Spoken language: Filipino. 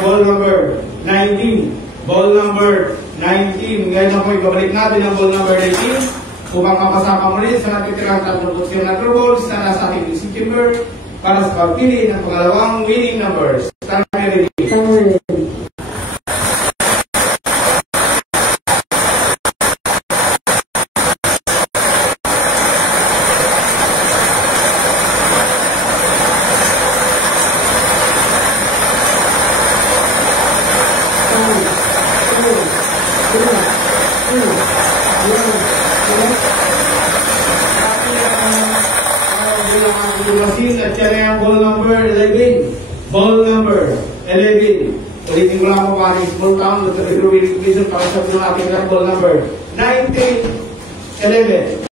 Ball number 19. Ball number 19. Ngayon na po ibabalik natin ang ball number 19 upang mapasama muli sa natitirang tatlong posisyon na true balls na nasa ating music chamber para sa pagpili ng pangalawang winning numbers. Stand ready. At yan ay ang ball number 11. Ball number 11. Ulitin ko lang po pa ating small town. Para sa natin ang ball number 19, 11.